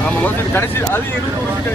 ஆமா மோஸ்ட்லி கடைசி அது இருபது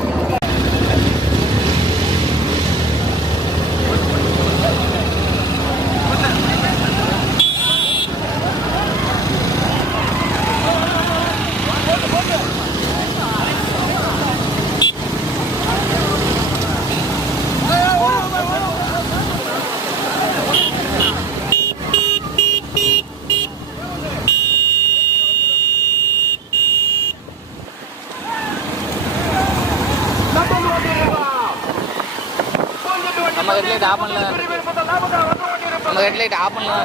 நம்ம ஹெட்லைட் ஆஃப் பண்ணல.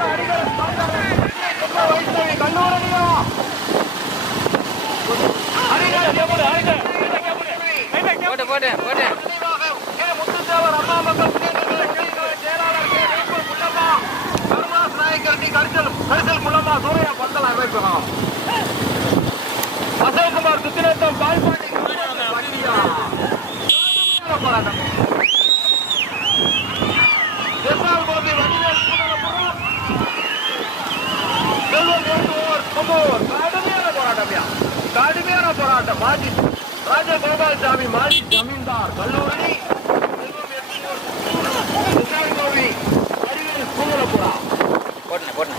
தான் இருக்கு போட்டு போட்டு போட்டு அசோக்குமார் சுத்திரத்தம் பால்பாண்டி போராட்டம் எஸ்ஆர் கோபி வடிவேல் சுந்தரபுரம் செல்வம் வேண்டுவோர் கும்பூர் கடுமையான போராட்டம்யா கடுமையான போராட்டம் மாஜி ராஜகோபால்சாமி மாஜி ஜமீன்தார் கல்லூரி செல்வம் வேண்டுவோர் கும்பூர், எஸ்ஆர் கோபி வடிவேல் சுந்தரபுரா போட்டுனே போட்டுனே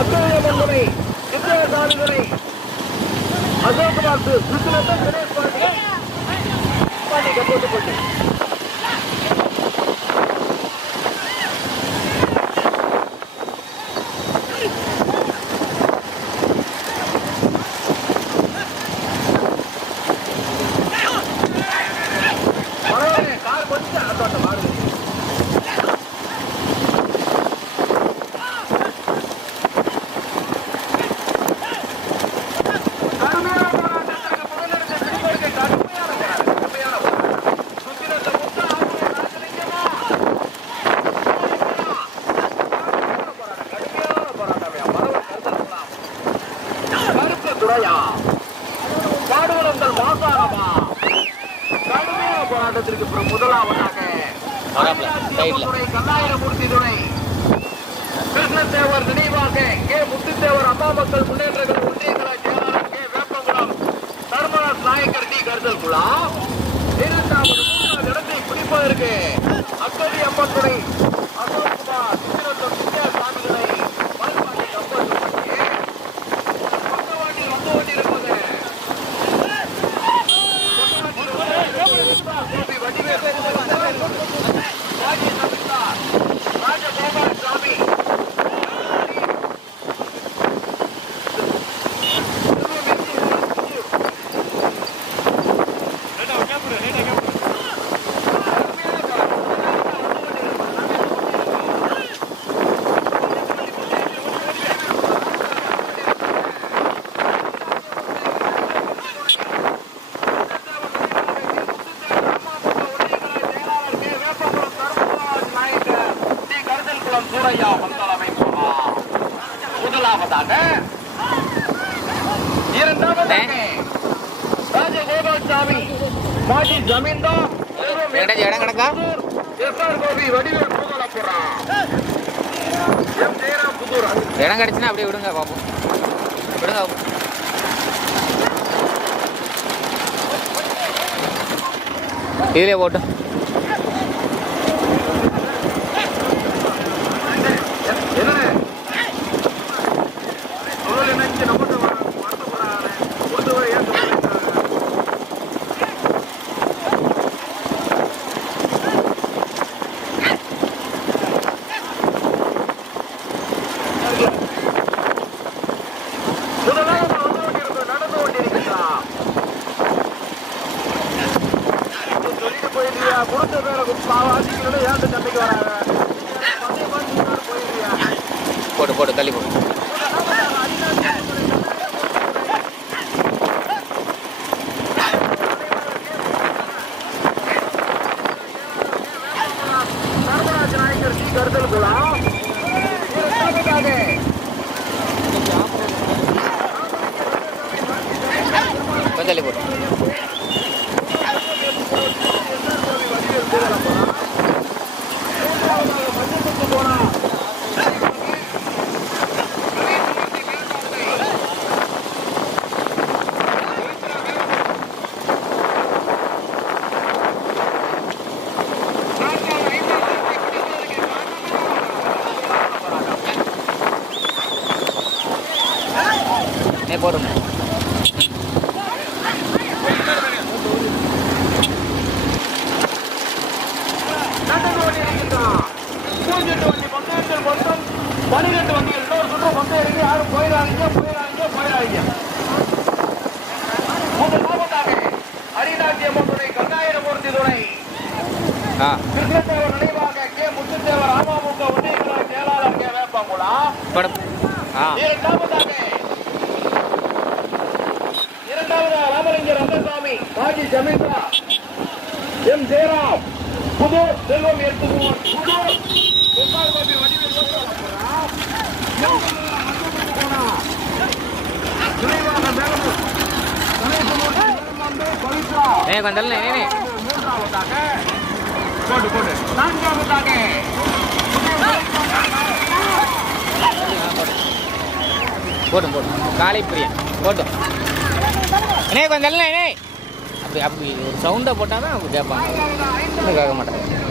அக்கறையம்மன் துணை சித்திரசாமி துணை அசோக்குமார் சுத்திரத்தம் தினேஷ் பாண்டி பாண்டி கப்போட்டு போட்டு பரவாயில்லை, கார் கொஞ்சம் ஆட்டோட்டம் மாறுது. கடுமையான போராட்டத்திற்கு முதலிடத்தை பிடிப்பதற்கு கடுமையான போராட்டம், கடுமையான போராட்டம். சுத்திரத்தை முத்தா, ஆத்துரை ராஜலிங்கமா? கடுமையான போராட்டம், கடுமையான போராட்டம்யா. பரவல் கருத்தலாம். கருப்பு துறையா பாடுவரங்கள் வாசாரமா கடுமையான போராட்டத்திற்கு பிறகு முதலாவதாக கல்லாயிரமூர்த்தி துறை கிருஷ்ணதேவர் நினைவாக கே. முத்துத்தேவர் அம்மா மக்கள் முன்னேற்றங்கள் ஒன்றியங்கள செயலாளர் கே. வேப்பங்குளம். தர்மராஜ் நாயக்கர் டி. கருதல் குழா இரண்டாவது இடத்தை பிடிப்பதற்கு அக்கடி அம்மன் துறை அசோக்குமார் சித்திரத்தம் விஜயசாமி துறை மல்பாண்டி கப்பல் துறை பக்கவாட்டில் வந்து கொண்டிருப்பது கோபி வடிவேல் ராஜி சமித்தார் ராஜகோபால் சாமி சூரையா வந்தளவை முதலாவதாக இரண்டாவதாக ராஜகோபால்சாமி மாஜி ஜமீன்தார் இடம் கிடச்சுன்னா அப்படியே விடுங்க பார்ப்போம் விடுங்க பாப்போம். இதுலயே போட்டு. போடுங்க மொத்தம் பனிரெண்டு வண்டிகள் இன்னொரு சுற்று பந்தயம் இருக்கு யாரும் போயிடாதீங்க போயிடாதீங்க போயிடாதீங்க முதலாவதாக ஹரிநாட்டியம்மன் துணை கங்காயிரமூர்த்தி துணை கிருஷ்ணதேவர் நினைவாக கே முத்துத்தேவர் அமமுக ஒன்றிய செயலாளர் கே ஆ இரண்டாவதாக இரண்டாவது ராமலிங்க மாஜி ஜமீன்தார் எம் ஜெயராம் புது செல்வம் ஏற்றுவோர் புது முன்னாள் கோபி வடிவில் மூன்றாவதாக. போட்டு போட்டு. நான்காவதாக. போட்டும் போட்டும் காலை பிரியன் போட்டும் அண்ணே கொஞ்சம் அப்படி அப்படி ஒரு சவுண்டை போட்டால் தான் அவங்க கேட்பாங்க. கேட்க மாட்டாங்க.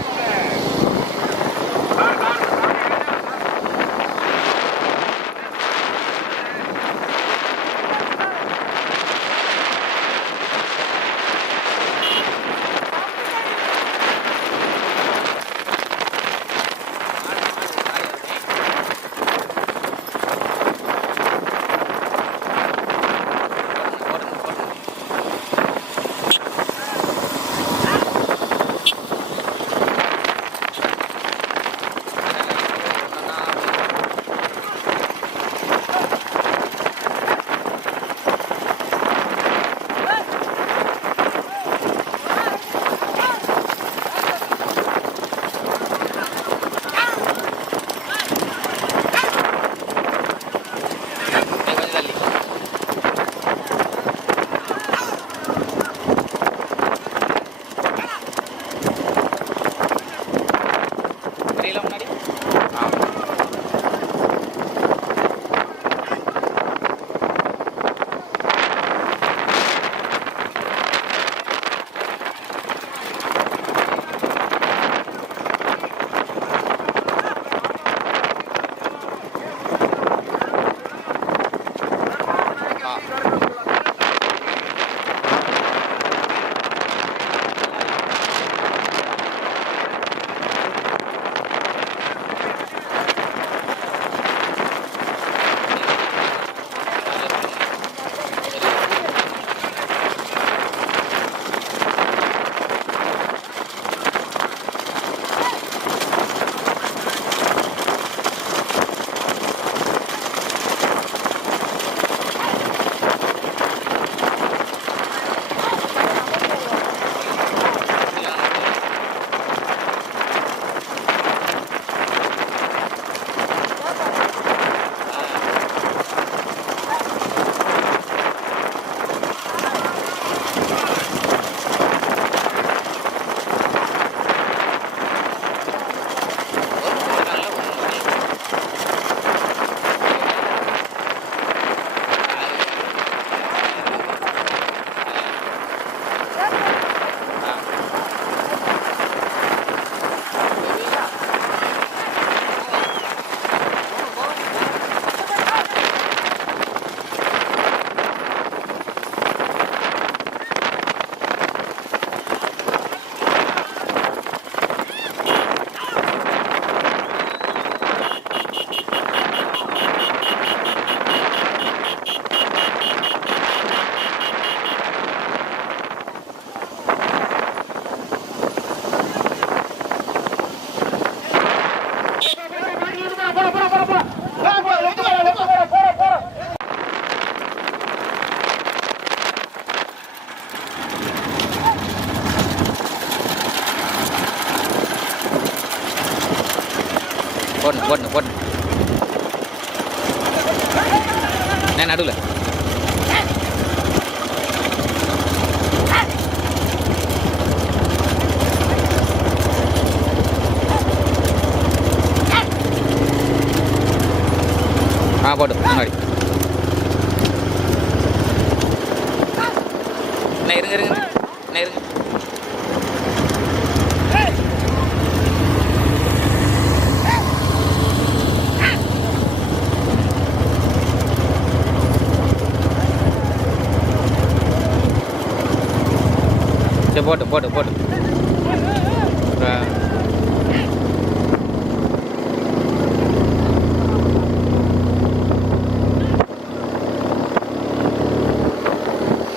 போட்டு போட்டு போட்டு ஆ.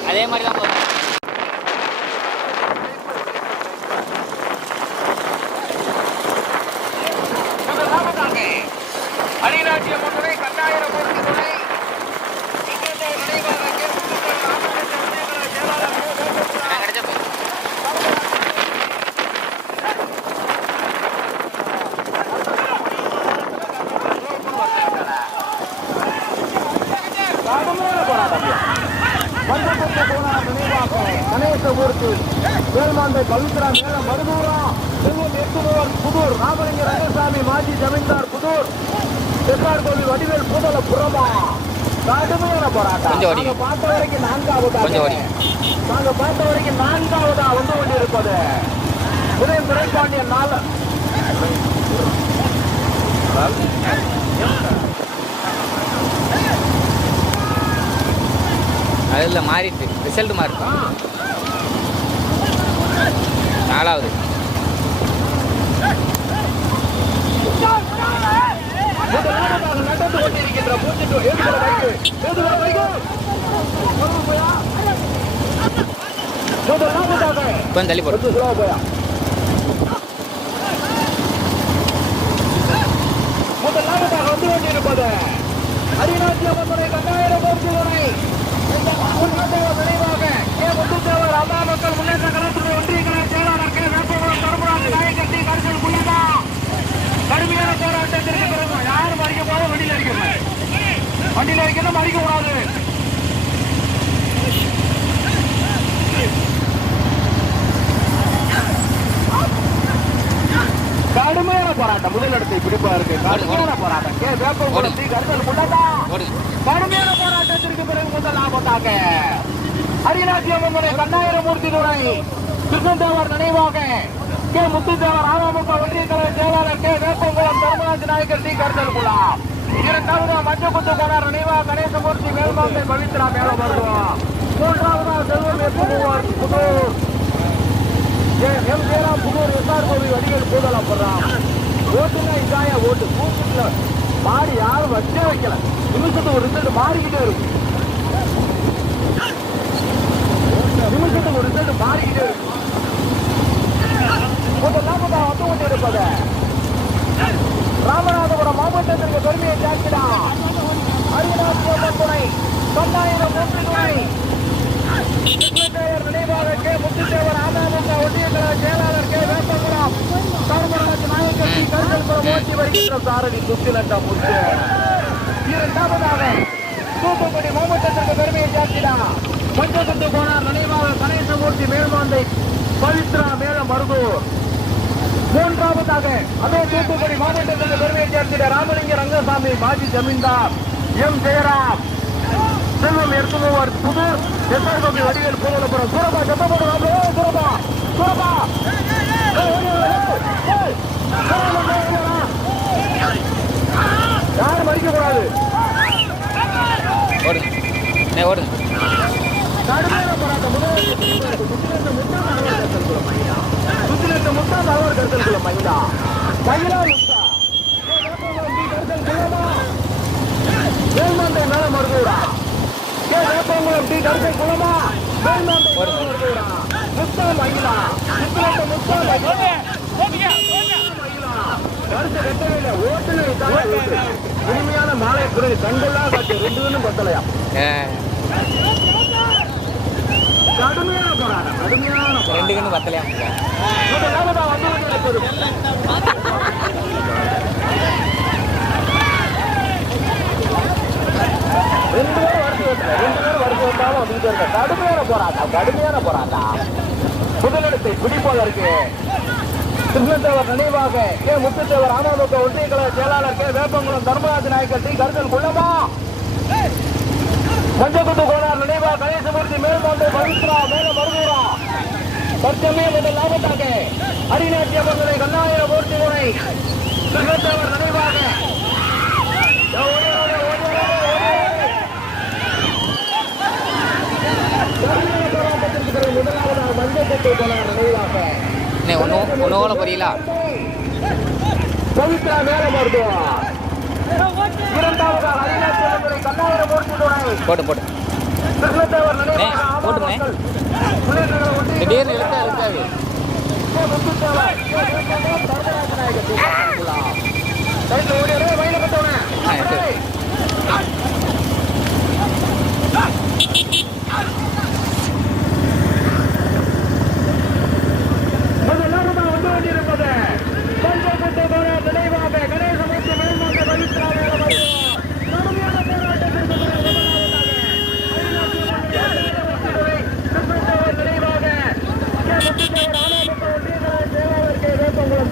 அதே மாதிரி தான் போகும் முதலாவதாக அணிராஜ்ய முன்னுரை கட்டாயிரம் பொருத்தி துணை இங்கிருந்த நினைவாக கேட்கப்பட்ட மாவட்ட உதயநல செயலாளர் கோ. கோகுலராஜ். நான் கிடைச்சா போதும் கடுமையான போராட்டம் மஞ்சப்பட்டு போனார் நினைவாக கணேசமூர்த்தி வேல்மாந்தை பவித்ரா மேல மருதூரா செல்வம் எட்டுமுவர் புதூர் ராமலிங்க ரங்கசாமி மாஜி ஜமீன்தார் புதூர் செப்பார் கோவில் வடிவேல் பூதல புறமா. கடுமையான போராட்டம். பார்த்த வரைக்கும் நான்காவது. நாங்க பார்த்த வரைக்கும் நான்காவதா வந்து கொண்டிருப்பது? உதயம் துரைப்பாண்டியன் நாலு அதில் மாறிட்டு ரிசல்ட் மாறிட்டு நாலாவது. கொஞ்சம் தள்ளி போடு. முதலாவதாக வந்து கொண்டிருப்பது அரிநாட்டிய மன்னரை கண்டாயிரம் போர்த்தி கடுமையான போராட்டத்திற்கு பிறகு யாரும் அடிக்க போது வண்டியில் அடிக்கணும் வண்டியில் அடிக்கணும் அடிக்க கூடாது. கடுமையான போராட்டம். முதலிடத்தை பிடிப்பா இருக்கு கடுமையான போராட்டம். கே. கரிசல் குள்ளதா ஓடுங்க கடுமையான முதல் லாபத்தாக அரியநாச்சியம்மனுடைய கண்ணாயிரமூர்த்தி துறை கிருஷ்ணதேவர் நினைவாக. கே. முத்துத்தேவர் அமமுக ஒன்றிய தலைவர் செயலாளர் கே. வேப்பங்குளம் தர்மராஜ் நாயக்கர் டி. கருத்தல் குலா இரண்டாவதா மஞ்சக்குத்து போனார் நினைவாக கணேசமூர்த்தி மேல்மாந்தை பவித்ரா மேல வருவோம் மூன்றாவதா செல்வம் எப்பூர் புதூர். எம் ஜெயராம் புதூர் எஸ்ஆர் கோவில் வடிகள் பூதலம் போடுறான் ஓட்டுனா இதாயா ஓட்டு. கூட்டுல மாறி யாரும் வச்சே வைக்கல. நிமிஷத்துக்கு ஒரு ரிசல்ட் மாறிக்கிட்டே இருக்கும். நிமிஷத்துக்கு ஒரு ரிசல்ட் மாறிக்கிட்டே இருக்கும் ராமநாதபுரம் மாவட்டத்திற்கு பெருமையை சேர்க்கிறா. அரியநாச்சியம்மன் துணை தொள்ளாயிரம் மூன்று துணை. கிருஷ்ணதேவர் நினைவாக கே. முத்துத்தேவர் அமமுக ஒன்றிய கழக செயலாளர் கே. வேப்பகுளம் நாயக்கர் கருங்கல்புரம் ஓட்டி வருகின்ற முத்து. இரண்டாவதாக தூத்துக்குடி மாவட்டத்திற்கு பெருமையை சேர்க்கிறார் பஞ்சகுத்து போனார் நினைவாக கணேசமூர்த்தி மேல்மாந்தை பவித்ரா மேல மருதூர். மூன்றாவதாக அதே தூத்துக்குடி மாவட்டத்தில் பெருமையை சேர்த்திட ராமலிங்க ரங்கசாமி மாஜி ஜமீன்தார். எம் ஜெயராம். செல்வம் எடுத்துவர் புதூர் எஸ்ஆர்பி வடிவேல் பூதலபுரம் சூரபா செப்பபுரம் சூரபா சூரபா. யாரும் மறிக்க கூடாது ஓடு. நே இனிமையான மாலை குரல் கண்டெல்லாம் ரெண்டு பத்தலையா கடுமையான போராட்டம். கடுமையான போராட்டம் கடுமையான போராட்டம் புதலிடத்தை நினைவாக கே முத்துத்தேவர் அமமுக ஒன்றிய கழக செயலாளர் கே வேப்பங்குளம் தர்மராஜ் நாயக்கர் டி கருத்தல் குள்ளமா மஞ்சக்குத்து கோண பவித்ரா மேல மருதூரா. தற்சமயம் இந்த லாபத்தாக. அரிநாட்டிய மங்களை கண்ணாயிர மூர்த்தி முனை கிருஷ்ணதேவர் நினைவாக. முதலாவதாக மஞ்சக்குத்து கோனார் நினைவாக ஓல போறீங்களா பவித்ரா மேல மருத்துவா இரண்டாவதாக கண்ணாயிர மூர்த்தி துணை போட்டு போட்டு கிருஷ்ணதேவர் நினைவாக ஏய், ஆமா போட்டுமே. திடீர்னு இழுத்தா இழுக்காது ஆ,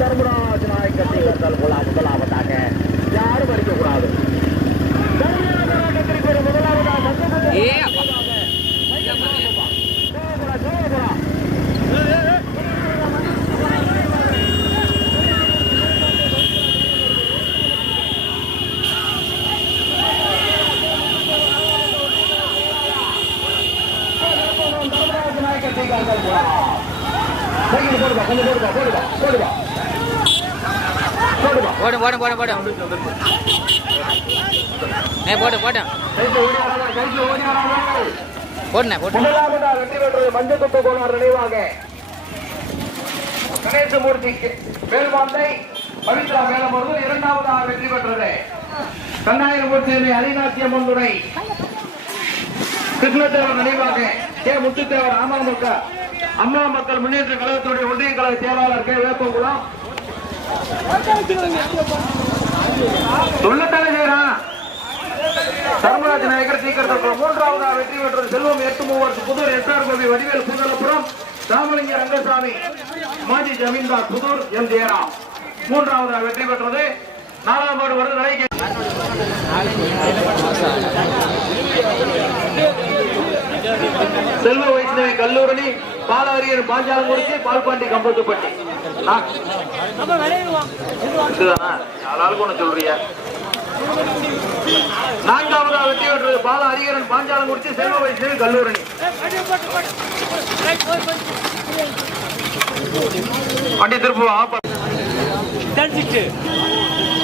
தர்மராஜ் நாயக்கத்தை வந்தால் முதலாவதாக யாரும் அடிக்கக்கூடாது தர்மபுரி போராட்டத்திற்கு ஒரு முதலாவதாக மஞ்சள் ஏ அப்பா போடு போடு போடு போடு ஏ போடு போட்டு போடுண்ணே முதலாவதாக வெற்றி பெற்றது மஞ்சக்குத்த கோனார் நினைவாக. கணேசமூர்த்தி பவித்ரா மேலமருது இரண்டாவதாக வெற்றி பெற்றது. கண்ணாயிரமூர்த்தி அரிநாச்சியம் துணை கிருஷ்ணதேவர் நினைவாக. கே. முத்துத்தேவர் அமமுக அம்மா மக்கள் முன்னேற்ற கழகத்துடைய ஒன்றிய கழக செயலாளர் கே. வேப்பங்குளம். தர்மராஜ நாயகர் சீக்கிரத்தில் மூன்றாவதாக வெற்றி பெற்றது செல்வம். எட்டு மூவர் புதூர் எஸ்ஆர் கோவி வடிவேல் புதலப்புரம் ராமலிங்க ரங்கசாமி மாஜி ஜமீன்தார் புதூர் எம் ஜெயராம். மூன்றாவதாக வெற்றி பெற்றது. நாலாம் ஆண்டு வருது நடைக்கு செல்வ வைஷ்ணவி கல்லூரணி பாலாரியர் பாஞ்சாலங்குறிச்சி பால்பாண்டி கம்பத்துப்பட்டி? ஆளாளுக்கு ஒண்ணு சொல்றிய நான்காவதாக வெற்றி பெற்றது பால ஹரிகரன் பாஞ்சாலங்குறிச்சி செல்வ வைஷ்ணவி கல்லூரணி. வண்டி திருப்பு